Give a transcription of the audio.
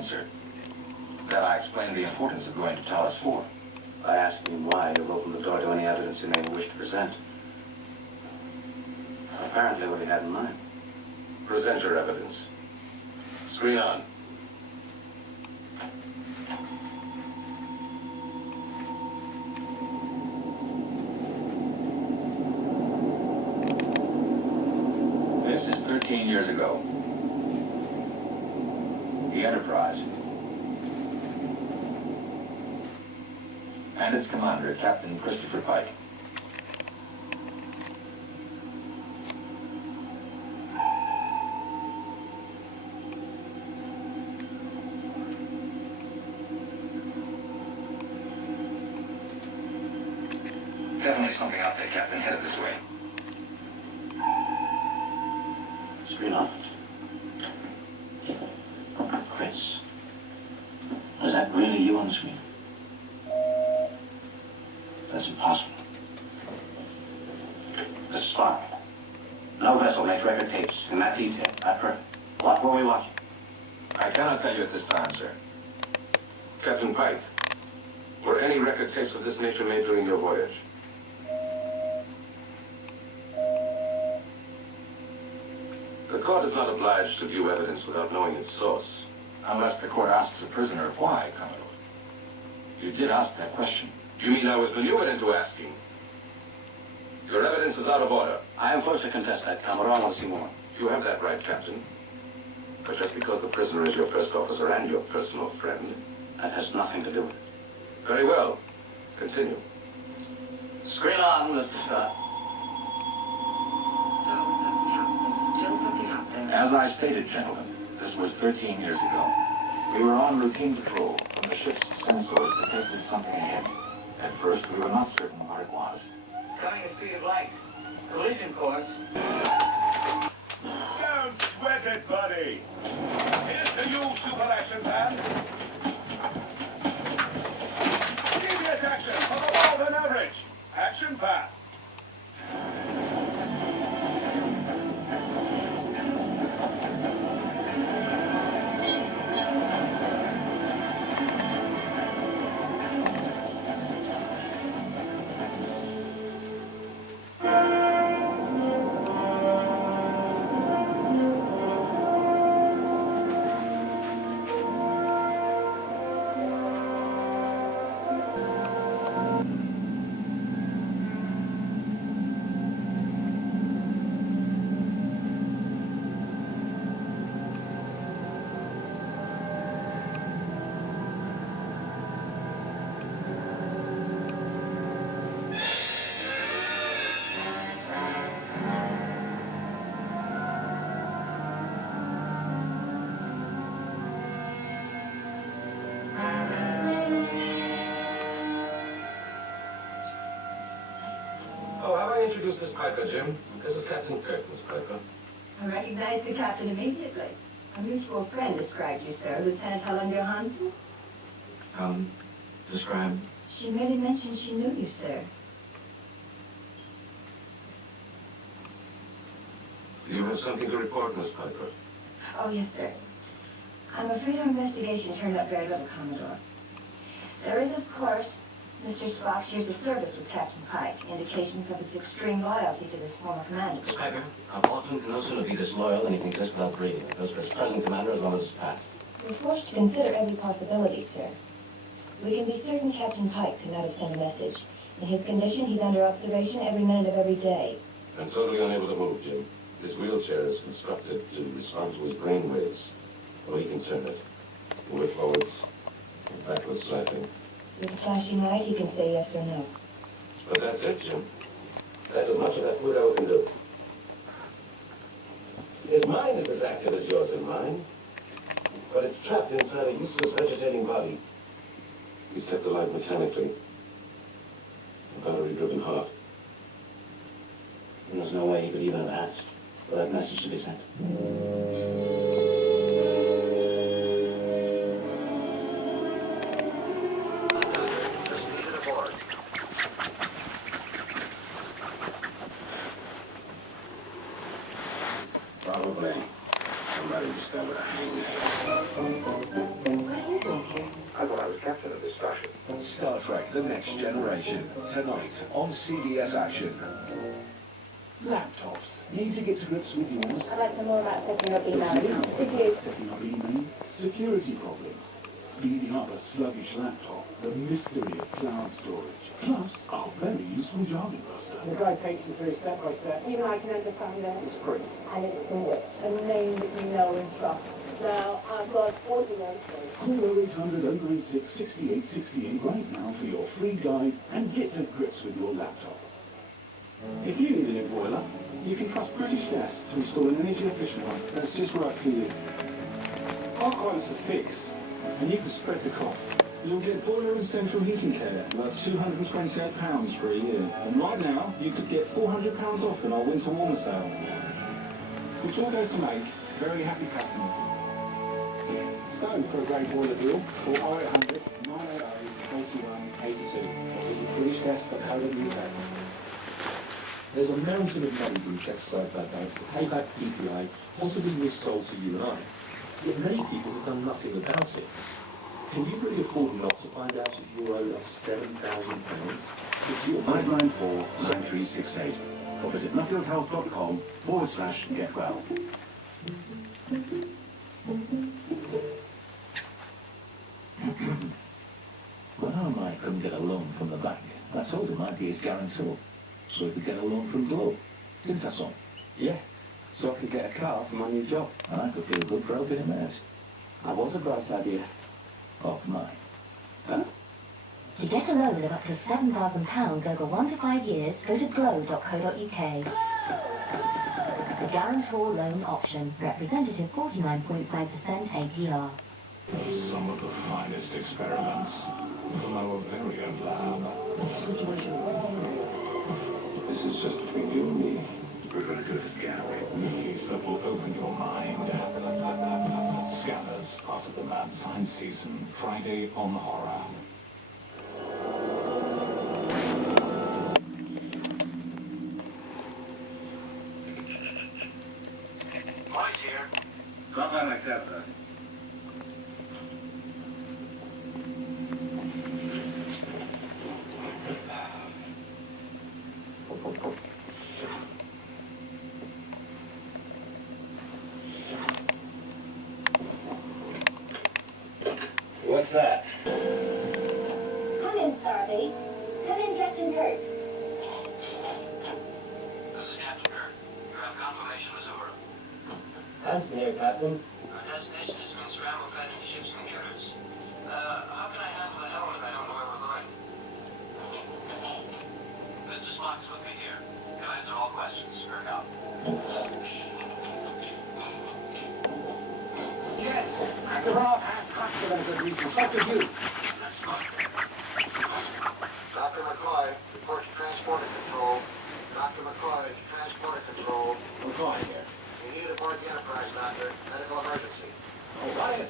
explained, sir. That I explained the importance of going to Talos 4. By asking him why, you've opened the door to any evidence he may wish to present. Apparently what he had in mind. Present your evidence. Screen on. This is 13 years ago. The Enterprise. And its commander, Captain Christopher Pike. Definitely something out there, Captain. Headed this way. Screen off. Chris, was that really you on the screen? That's impossible. The spy. No vessel makes record tapes in that detail. That perfect. What were we watching? I cannot tell you at this time, sir. Captain Pike, were any record tapes of this nature made during your voyage? The court is not obliged to view evidence without knowing its source. Unless the court asks the prisoner why, Commodore. You did ask that question. You mean I was maneuvered into asking? Your evidence is out of order. I am forced to contest that, Commodore. I want to see more. You have that right, Captain. But just because the prisoner is your first officer and your personal friend... That has nothing to do with it. Very well. Continue. Screen on, Mr. Scott. As I stated, gentlemen, this was 13 years ago. We were on routine patrol when the ship's sensors detected something ahead. At first, we were not certain what it was. Coming at speed of light. Collision course. Don't sweat it, buddy. Here's the new super action plan. Devious action for the more than average. Action path. Oh, have I introduced Miss Piper, Jim? This is Captain Kirk, Miss Piper. I recognized the captain immediately. A mutual friend described you, sir, Lieutenant Helen Johansson. Describe. She merely mentioned she knew you, sir. You have something to report, Miss Piper. Oh, yes, sir. I'm afraid our investigation turned up very little, Commodore. There is, of course, Mr. Spock's years of service with Captain Pike, indications of his extreme loyalty to this former commander. Miss Piper, a Vulcan can no sooner be disloyal than he can exist without breathing. It goes for his present commander as well as his past. We're forced to consider every possibility, sir. We can be certain Captain Pike could not have sent a message. In his condition, he's under observation every minute of every day. I'm totally unable to move, Jim. His wheelchair is constructed to respond to his brain waves. Or he can turn it. Move it forwards and backwards slightly. With a flashing light, he can say yes or no. But that's it, Jim. That's as much of that widow can do. His mind is as active as yours and mine, but it's trapped inside a useless vegetating body. He's kept alive mechanically. A battery-driven heart. And there's no way he could even have asked for that message to be sent. Probably. somebody discovered a hangnail. What are you doing here? I thought I was captain of this starship. Star Trek The Next Generation, tonight on CBS Action. Laptops. Need to get to grips with yours? I'd like to know more about setting up email. Issues. Setting up email, security problems, speeding up a sluggish laptop, the mystery of cloud storage, plus a very useful jargon buster. The guide takes you through step by step. Even I can understand it. It's free. And it's the witch, a name that you know and trust. Now, I've got 40 answers. Call 0800 096 6868 right now for your free guide and get to grips with your laptop. If you need a new boiler, you can trust British Gas to install an energy-efficient one that's just right for you. Our quotes are fixed, and you can spread the cost. You'll get boiler and central heating care worth £228 for a year. And right now, you could get £400 off in our winter warmer sale. Which all goes to make very happy customers. So, for a great boiler deal, call 0800 980 8182 or visit britishgas.co.uk. There's a mountain of money being set aside by banks to pay back PPI, possibly missold to you and I. Yet many people have done nothing about it. Can you really afford not to find out if you're owed up £7,000? It's your 594-9368 or visit nuffieldhealth.com/getwell. Well, I couldn't get a loan from the bank. I told him I'd be his guarantor, so he could get a loan from Globe. Didn't I, son? Yeah. So I could get a car for my new job. And I could feel good for helping him out. That was a bright idea. Of mine. Huh? To get a loan of up to £7,000 over 1 to 5 years, go to glow.co.uk. The guarantor loan option. Representative 49.5% APR. Some of the finest experiments from our very own lab. This is just between you and me. We're going to do this getaway. Movies that will open your mind. Scanners, part of the Mad Science season, Friday on Horror. Voice here. Something like that, sir. What's that? Come in, Starbase. Come in, Captain Kirk. This is Captain Kirk. You have confirmation of Azure. Hanson here, Captain. Our destination has been scrambled by the ship's computers. How can I handle the helmet if I don't know where we're going? Mr. Spock is with me here. He'll answer all questions. Kirk out. Yes. After all, I'm confident that we can talk with you. That's fine. Dr. McCoy, report to transporter control. Dr. McCoy, transporter control. McCoy here. We need to board the Enterprise, Doctor. Medical emergency. Oh, Ryan.